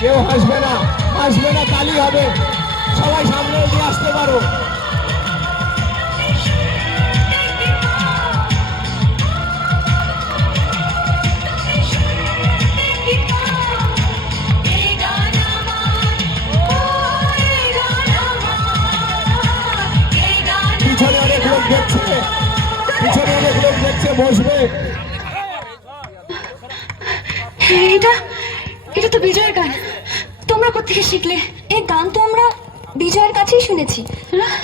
কেউ হাসবে না হাসবে না তালি হবে। সবাই সামনে নিয়ে আসতে পারো। বসবে। এটা এটা তো বিজয়ের গান। তোমরা কোথেকে শিখলে? এই গান তো আমরা বিজয়ের কাছেই শুনেছি।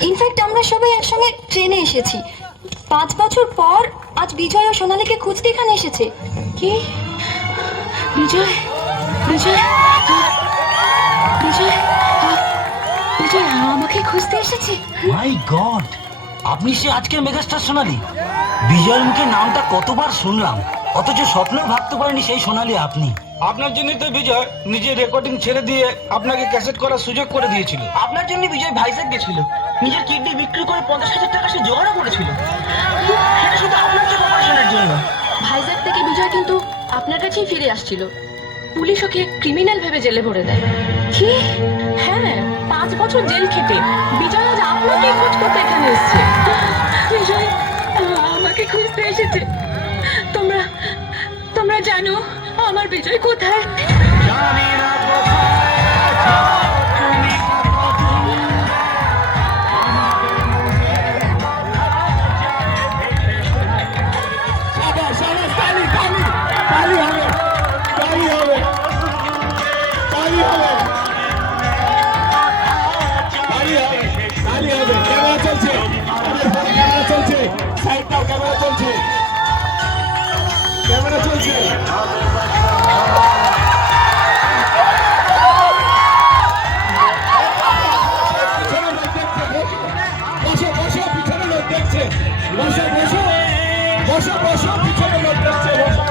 ইনফ্যাক্ট আমরা সবাই একসঙ্গে ট্রেনে এসেছি। পাঁচ বছর পর আজ বিজয় ও সোনালীকে খুঁজতে এখানে এসেছে। কি? বিজয়? বিজয়? বিজয়? বিজয় আমাকে খুঁজতে এসেছে? মাই গড আপনি সে আজকের মেগাস্টার সোনালি। বিজয়ের মুখে নামটা কতবার শুনলাম অথচ স্বপ্নেও ভাবতে পারেনি সেই সোনালি আপনি। আপনার জন্য তো বিজয় নিজের রেকর্ডিং ছেড়ে দিয়ে আপনাকে ক্যাসেট করার সুযোগ করে দিয়েছিল। আপনার জন্য বিজয় ভাইজাগ গেছিল। নিজের কিডনি বিক্রি করে পঞ্চাশ হাজার টাকা সে জোগাড়ও করেছিল। সেটা শুধু আপনার চোখ অপারেশনের জন্য। ভাইজ্যাক থেকে বিজয় কিন্তু আপনার কাছেই ফিরে আসছিল। পুলিশ ওকে ক্রিমিনাল ভেবে জেলে ভরে দেয়। কি? হ্যাঁ। পাঁচ বছর জেল খেটে। বিজয় আজ আপনাকে খোঁজ করতে এখানে এসেছে। বিজয়, আমাকে খুঁজতে এসেছে। তোমরা তোমরা জানো আমার বিজয় কোথায়? সাবাস বসো বসো। বসো বসো পিছনে লোক বসো।